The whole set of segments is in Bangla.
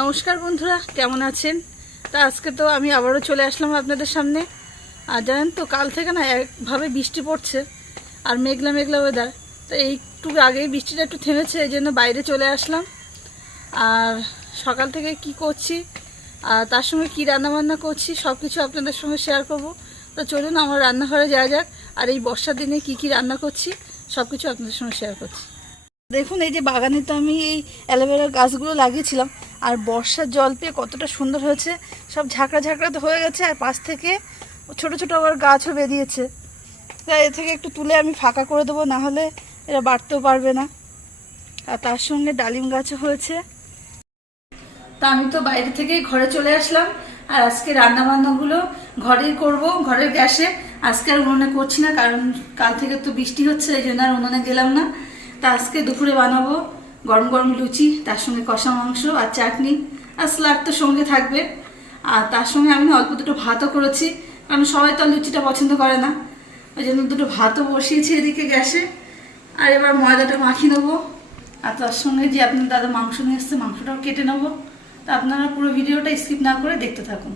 নমস্কার বন্ধুরা, কেমন আছেন? তা আজকে তো আমি আবারও চলে আসলাম আপনাদের সামনে। আর জানেন তো, কাল থেকে না একভাবে বৃষ্টি পড়ছে আর মেঘলা মেঘলা ওয়েদার। তো একটু আগেই বৃষ্টিটা একটু থেমেছে, এই জন্য বাইরে চলে আসলাম। আর সকাল থেকে কি করছি আর তার সঙ্গে কী রান্নাবান্না করছি সব কিছু আপনাদের সঙ্গে শেয়ার করব। তো চলুন আমার রান্নাঘরে যাওয়া যাক, আর এই বর্ষার দিনে কি কি রান্না করছি সব কিছু আপনাদের সঙ্গে শেয়ার করছি। দেখুন, এই যে বাগানে তো আমি এই অ্যালোভেরার গাছগুলো লাগিয়েছিলাম, আর বর্ষার জল পেয়ে কতটা সুন্দর হয়েছে। সব ঝাঁকড়া ঝাঁকড়া তো হয়ে গেছে, আর পাশ থেকে ছোট ছোট আবার গাছও বেরিয়েছে। তাই এ থেকে একটু তুলে আমি ফাঁকা করে দেবো, না হলে এরা বাড়তেও পারবে না। আর তার সঙ্গে ডালিম গাছও হয়েছে। তা আমি তো বাইরে থেকেই ঘরে চলে আসলাম, আর আজকে রান্নাবান্নাগুলো ঘরেই করব, ঘরের গ্যাসে। আজকে আর উনুনে করছি না, কারণ কাল থেকে তো বৃষ্টি হচ্ছে, এই জন্য আর উনুনে গেলাম না। তা আজকে দুপুরে বানাবো গরম গরম লুচি, তার সঙ্গে কষা মাংস আর চাটনি, আর স্যালাড তো সঙ্গে থাকবে। আর তার সঙ্গে আমি অল্প দুটো ভাতও করেছি, কারণ সবাই তো লুচিটা পছন্দ করে না, ওই জন্য দুটো ভাতও বসিয়েছি এদিকে গ্যাসে। আর এবার ময়দাটা মাখিয়ে নেবো, আর তার সঙ্গে যে আপনার দাদা মাংস নিয়ে এসছে, মাংসটাও কেটে নেবো। তা আপনারা পুরো ভিডিওটা স্কিপ না করে দেখতে থাকুন।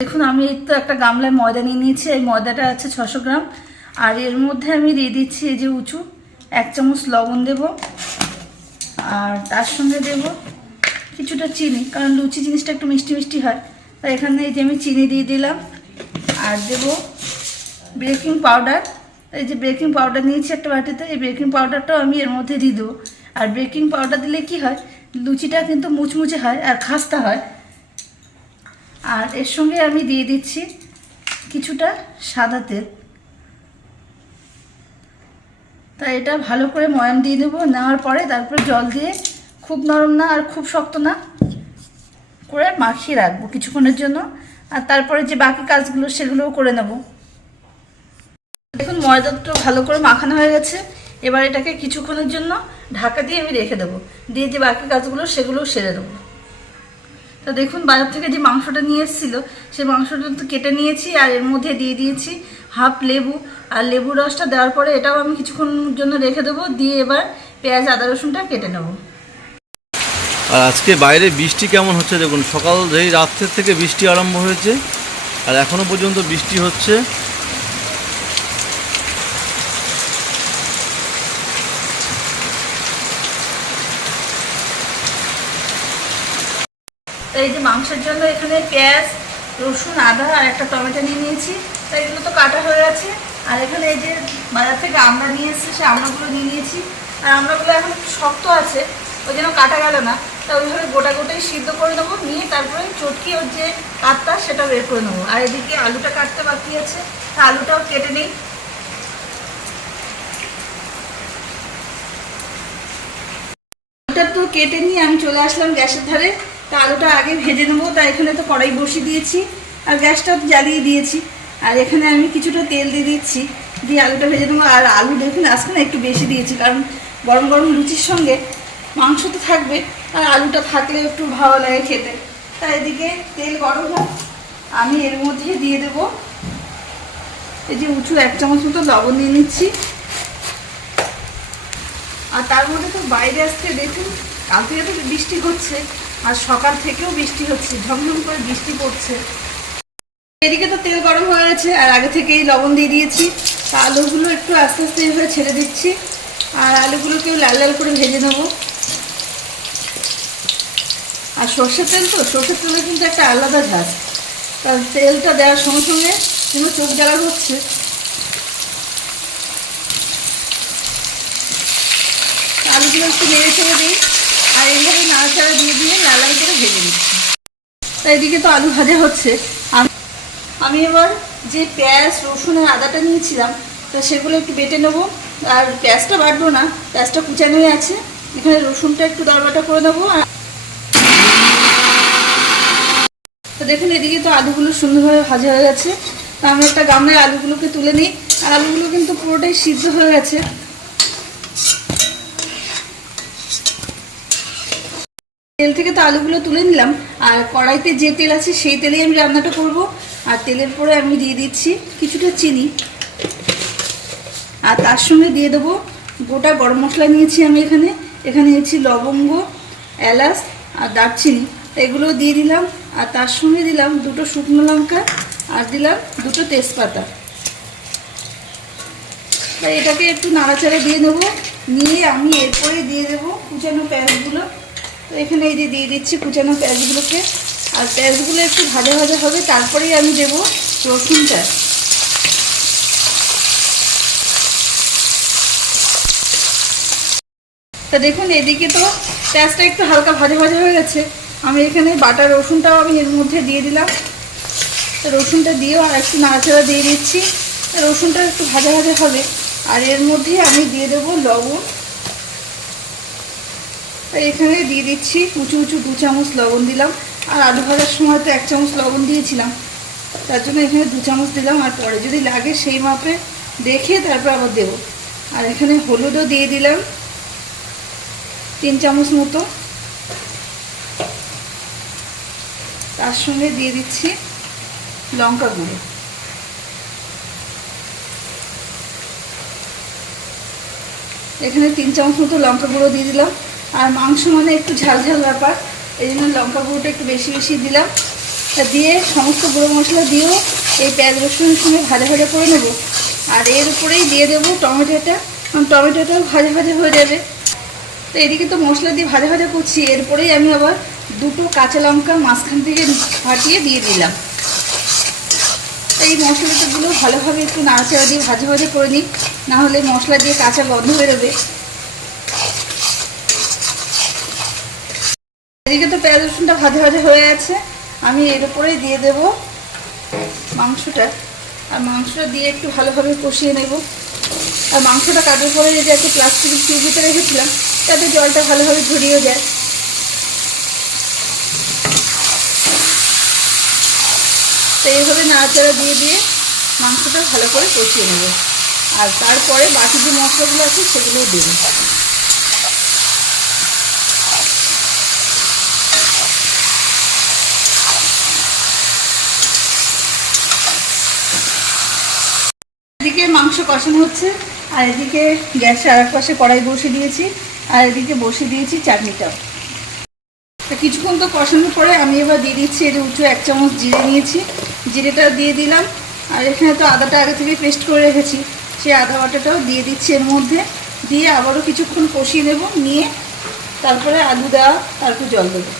দেখুন, আমি এই তো একটা গামলায় ময়দা নিয়ে নিয়েছি। এই ময়দাটা আছে 600 গ্রাম। আর এর মধ্যে আমি দিয়ে দিচ্ছি এই যে উঁচু 1 চামচ লবণ দেব, আর তার সঙ্গে দেব কিছুটা চিনি, কারণ লুচি জিনিসটা একটু মিষ্টি মিষ্টি হয়। তাই এখানে এই যে আমি চিনি দিয়ে দিলাম। আর দেব বেকিং পাউডার। এই যে বেকিং পাউডার নিয়েছি একটা বাটিতে, এই বেকিং পাউডারটাও আমি এর মধ্যে দিয়ে দেবো। আর বেকিং পাউডার দিলে কি হয়, লুচিটা কিন্তু মুচমুচে হয় আর খাস্তা হয়। আর এর সঙ্গে আমি দিয়ে দিচ্ছি কিছুটা সাদা তেল। তাই এটা ভালো করে ময়াম দিয়ে দেবো। নেওয়ার পরে তারপরে জল দিয়ে খুব নরম না আর খুব শক্ত না করে মাখিয়ে রাখবো কিছুক্ষণের জন্য। আর তারপরে যে বাকি কাজগুলো সেগুলোও করে নেব। দেখুন, ময়দাটা ভালো করে মাখানো হয়ে গেছে। এবার এটাকে কিছুক্ষণের জন্য ঢাকা দিয়ে আমি রেখে দেবো, দিয়ে যে বাকি কাজগুলো সেগুলোও সেরে দেবো। তো দেখুন, বাজার থেকে যে মাংসটা নিয়ে এসেছিলো সেই মাংসটা তো কেটে নিয়েছি, আর এর মধ্যে দিয়ে দিয়েছি হাফ লেবু। আর লেবু রসটা দেওয়ার পরে এটাও আমি কিছুক্ষণের জন্য রেখে দেবো, দিয়ে এবার পেঁয়াজ আদা রসুনটা কেটে নেব। আর আজকে বাইরে বৃষ্টি কেমন হচ্ছে দেখুন, সকাল যেই রাত্রের থেকে বৃষ্টি আরম্ভ হয়েছে আর এখনো পর্যন্ত বৃষ্টি হচ্ছে। এই যে মাংসের জন্য এখানে পেঁয়াজ রসুন আদা আর একটা টমেটো নিয়ে নিয়েছি। তাই এগুলো তো কাটা হয়ে গেছে। আর এখানে এই যে বাজার থেকে আমড়া নিয়ে এসেছি, সেই আমড়াগুলো নিয়ে নিয়েছি। আর আমড়াগুলো এখন একটু শক্ত আছে, ওই জন্য কাটা গেল না। তা ওইভাবে গোটা গোটাই সিদ্ধ করে নেবো, নিয়ে তারপরে চটকি ওর যে কাটটা সেটা বের করে নেবো। আর এদিকে আলুটা কাটতে বাকি আছে, তা আলুটাও কেটে নিই। আলুটা তো কেটে নিয়ে আমি চলে আসলাম গ্যাসের ধারে। তা আলুটা আগে ভেজে নেবো। তা এখানে তো কড়াই বসিয়ে দিয়েছি আর গ্যাসটাও জ্বালিয়ে দিয়েছি। আর এখানে আমি কিছুটা তেল দিয়ে দিচ্ছি, দিয়ে আলুটা ভেজে নেবো। আর আলু দেখুন আজকে না একটু বেশি দিয়েছি, কারণ গরম গরম লুচির সঙ্গে মাংস তো থাকবে, আর আলুটা থাকলে একটু ভালো লাগে খেতে। তাই এদিকে তেল গরম হয়, আমি এর মধ্যে দিয়ে দেবো এই যে উঁচু 1 চামচ মতো লবণ দিয়ে নিচ্ছি। আর তার মধ্যে তো বাইরে আসতে দেখুন, কাল থেকে তো বৃষ্টি হচ্ছে, আর সকাল থেকেও বৃষ্টি হচ্ছে, ঝমঝম করে বৃষ্টি পড়ছে। এদিকে তো তেল গরম হয়ে গেছে, আর আগে থেকেই লবণ দিয়ে দিয়েছি। তা আলুগুলো একটু আস্তে আস্তে এভাবে ছেড়ে দিচ্ছি, আর আলুগুলোকেও লাল লাল করে ভেজে নেব। আর সর্ষের তেল তো, সর্ষের তেলে কিন্তু একটা আলাদা ঝাঁজ। কারণ তেলটা দেওয়ার সঙ্গে সঙ্গে কিন্তু চোখ জ্বালা হচ্ছে। আলুগুলো একটু নেড়ে চেড়ে দিই, আর এইভাবে নাড়াচাড়া দিয়ে দিয়ে লাল লাল করে ভেজে নিচ্ছি। তাই এদিকে তো আলু ভাজা হচ্ছে। আমি এবার যে পেঁয়াজ রসুন আর আদাটা নিয়েছিলাম, তা সেগুলো একটু বেটে নেবো। আর পেঁয়াজটা বাটবো না, পেঁয়াজটা কুচানোই আছে। এখানে রসুনটা একটু দরবাটা করে নেবো। তো দেখুন, এদিকে তো আলুগুলো সুন্দরভাবে ভাজা হয়ে গেছে। তা আমি একটা গামলায় আলুগুলোকে তুলে নিই। আর আলুগুলো কিন্তু পুরোটাই সিদ্ধ হয়ে গেছে। তেল থেকে তো আলুগুলো তুলে নিলাম, আর কড়াইতে যে তেল আছে সেই তেলেই আমি রান্নাটা করব। আর তেলের পরে আমি দিয়ে দিচ্ছি কিছুটা চিনি, আর তার সঙ্গে দিয়ে দেবো গোটা গরম মশলা নিয়েছি আমি। এখানে নিয়েছি লবঙ্গ, এলাচ আর দারচিনি। এগুলো দিয়ে দিলাম, আর তার সঙ্গে দিলাম 2টো শুকনো লঙ্কা, আর দিলাম 2টো তেজপাতা। এটাকে একটু নাড়াচাড়া দিয়ে নেবো, নিয়ে আমি এরপরে দিয়ে দেবো কুচানো পেঁয়াজগুলো। তো এখানে এই যে দিয়ে দিচ্ছি কুচানো পেঁয়াজগুলোকে, আর পেঁয়াজগুলো একটু ভাজা ভাজা হবে, তারপরেই আমি দেবো রসুনটা। তা দেখুন এদিকে তো পেঁয়াজটা একটু হালকা ভাজা ভাজা হয়ে গেছে, আমি এখানে বাটা রসুনটাও আমি এর মধ্যে দিয়ে দিলাম। রসুনটা দিয়েও আর একটু নাড়াচাড়া দিয়ে দিচ্ছি, রসুনটা একটু ভাজা ভাজা হবে। আর এর মধ্যে আমি দিয়ে দেবো লবণ, এখানে দিয়ে দিচ্ছি উঁচু 2 চামচ লবণ দিলাম। আর আলু ভাজার সময় তো 1 চামচ লবণ দিয়েছিলাম, তার জন্য এখানে 2 চামচ দিলাম, আর পরে যদি লাগে সেই মাপে দেখে তারপর আবার দেবো। আর এখানে হলুদও দিয়ে দিলাম 3 চামচ মতো, তার সঙ্গে দিয়ে দিচ্ছি লঙ্কা গুঁড়ো। এখানে 3 চামচ মতো লঙ্কা গুঁড়ো দিয়ে দিলাম। আর মাংস মানে একটু ঝাল ঝাল ব্যাপার, এই জন্য লঙ্কা গুঁড়োটা একটু বেশি বেশি দিলাম। তা দিয়ে সমস্ত গুঁড়ো মশলা দিয়েও এই পেঁয়াজ রসুনের সঙ্গে ভাজা ভাজা করে নেব। আর এর উপরেই দিয়ে দেবো টমেটোটা, টমেটোটাও ভাজা ভাজা হয়ে যাবে। তো এদিকে তো মশলা দিয়ে ভাজা ভাজা করছি, এরপরেই আমি আবার 2টো কাঁচা লঙ্কা মাঝখান থেকে ফাটিয়ে দিয়ে দিলাম। এই মশলাটাগুলো ভালোভাবে একটু নাড়াচাড়া দিয়ে ভাজা ভাজা করে নিই, নাহলে মশলা দিয়ে কাঁচা গন্ধ বেরোবে। এদিকে তো পেঁয়াজ রসুনটা ভাজা ভাজা হয়ে আছে, আমি এর উপরেই দিয়ে দেব মাংসটা। আর মাংসটা দিয়ে একটু ভালোভাবে কষিয়ে নেব। আর মাংসটা কাটার পরে যে একটা প্লাস্টিকের টিউবিতে রেখেছিলাম, তাতে জলটা ভালোভাবে ঝরিয়ে যায়। তো এইভাবে নাড়াচাড়া দিয়ে দিয়ে মাংসটা ভালো করে কষিয়ে নেব। আর তারপরে বাকি যে মশলাগুলো আছে সেগুলোও দেবো। এদিকে মাংস কষানো হচ্ছে, আর এদিকে গ্যাসের আর এক পাশে কড়াই বসিয়ে দিয়েছি, আর এদিকে বসিয়ে দিয়েছি চাটনিটাও। তো কিছুক্ষণ তো কষানোর পরে আমি এবার দিয়ে দিচ্ছি এর উঁচু 1 চামচ জিরে নিয়েছি, জিরেটা দিয়ে দিলাম। আর এখানে তো আদাটা আগে থেকে পেস্ট করে রেখেছি, সেই আদা বাটাটাও দিয়ে দিচ্ছি এর মধ্যে, দিয়ে আবারও কিছুক্ষণ কষিয়ে নেব, নিয়ে তারপরে আলু দেওয়া, তারপর জল দেবো।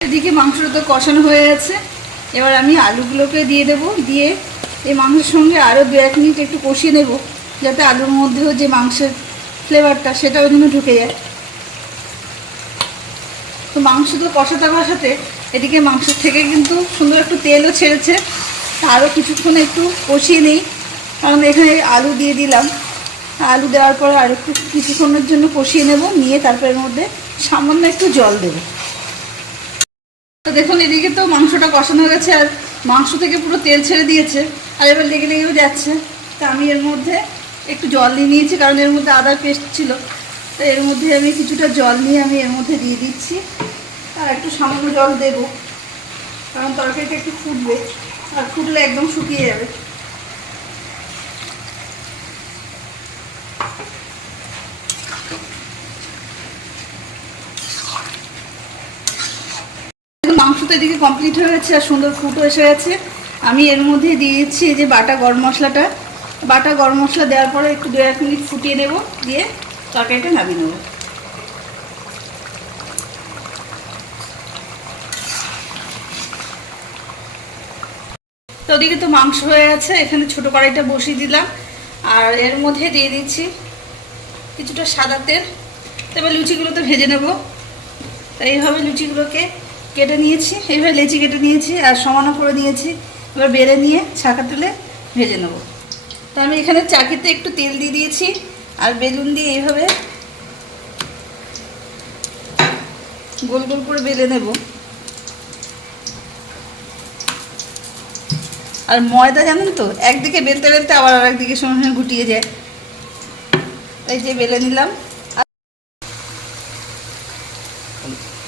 এদিকে মাংসটা তো কষানো হয়ে গেছে, এবার আমি আলুগুলোকে দিয়ে দেব, দিয়ে এই মাংসের সঙ্গে আরও 2-1 মিনিট একটু কষিয়ে নেব, যাতে আলুর মধ্যেও যে মাংসের ফ্লেভারটা সেটাও যেন ঢুকে যায়। তো মাংস তো কষাতে এদিকে মাংসের থেকে কিন্তু সুন্দর একটু তেলও ছেড়েছে। আরও কিছুক্ষণ একটু কষিয়ে নিই, কারণ এখানে আলু দিয়ে দিলাম। আলু দেওয়ার পরে আর একটু কিছুক্ষণের জন্য কষিয়ে নেব, নিয়ে তারপর এর মধ্যে সামান্য একটু জল দেবো। তো দেখুন এদিকে তো মাংসটা কষানো হয়ে গেছে, আর মাংস থেকে পুরো তেল ছেড়ে দিয়েছে, আর এবার লেগে লেগেও যাচ্ছে। তা আমি এর মধ্যে একটু জল দিয়ে নিয়েছি, কারণ এর মধ্যে আদার পেস্ট ছিল। তো এর মধ্যে আমি কিছুটা জল নিয়ে আমি এর মধ্যে দিয়ে দিচ্ছি, আর একটু সামান্য জল দেবো, কারণ তরকারিটা একটু ফুটবে, আর ফুটলে একদম শুকিয়ে যাবে। মাংসটা এদিকে কমপ্লিট হয়ে গেছে, আর সুন্দর ফুটও এসে গেছে। আমি এর মধ্যে দিয়ে দিচ্ছি এই যে বাটা গরম মশলাটা। বাটা গরম মশলা দেওয়ার পরে একটু 2-1 মিনিট ফুটিয়ে নেব, দিয়ে তরকারিটা নামিয়ে নেব। তো ওদিকে তো মাংস হয়ে গেছে, এখানে ছোটো কড়াইটা বসিয়ে দিলাম, আর এর মধ্যে দিয়ে দিচ্ছি কিছুটা সাদা তেল। এবার লুচিগুলো তো ভেজে নেব। তো এইভাবে লুচিগুলোকে কেটে নিয়েছি, এইভাবে লেচি কেটে নিয়েছি, আর সমানও করে নিয়েছি। এবার বেলে নিয়ে ছাঁকা তেলে ভেজে নেব। তো আমি এখানে চাকিতে একটু তেল দিয়ে দিয়েছি, আর বেলুন দিয়ে এইভাবে গোল গোল করে বেলে নেব। আর ময়দা জানেন তো, একদিকে বেলতে বেলতে আবার আর একদিকে সঙ্গে সঙ্গে গুটিয়ে যায়। এই যে বেলে নিলাম।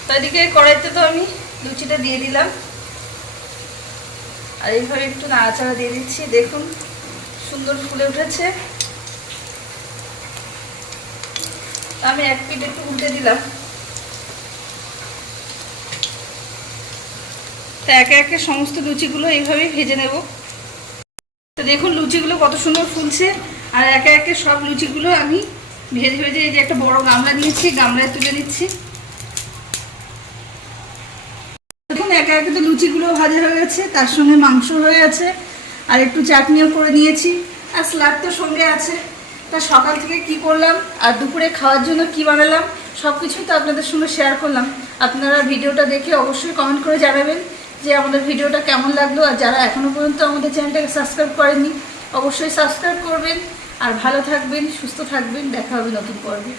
তো এদিকে কড়াইতে তো আমি লুচিটা দিয়ে দিলাম, আর এইভাবে একটু নাড়াচাড়া দিয়ে দিচ্ছি। দেখুন সুন্দর ফুলে উঠেছে। আমি এক পিঠ একটু উল্টে দিলাম। তো একে একে সমস্ত লুচিগুলো এইভাবেই ভেজে নেব। তো দেখুন লুচিগুলো কত সুন্দর ফুলছে। আর একে একে সব লুচিগুলো আমি ভেজে ভেজে এই যে একটা বড় গামলা নিয়েছি, গামলায় তুলে নিচ্ছি। দেখুন একে একে তো লুচিগুলো ভাজা হয়ে গেছে, তার সঙ্গে মাংস হয়ে গেছে, আর একটু চাটনিও করে নিয়েছি, আর স্যালাড তো সঙ্গে আছে। তা সকাল থেকে কি করলাম আর দুপুরে খাওয়ার জন্য কি বানালাম সব কিছুই তো আপনাদের সঙ্গে শেয়ার করলাম। আপনারা ভিডিওটা দেখে অবশ্যই কমেন্ট করে জানাবেন যে আমাদের ভিডিওটা কেমন লাগলো। আর যারা এখনও পর্যন্ত আমাদের চ্যানেলটাকে সাবস্ক্রাইব করেননি অবশ্যই সাবস্ক্রাইব করবেন। আর ভালো থাকবেন, সুস্থ থাকবেন, দেখা হবে নতুন পর্বে।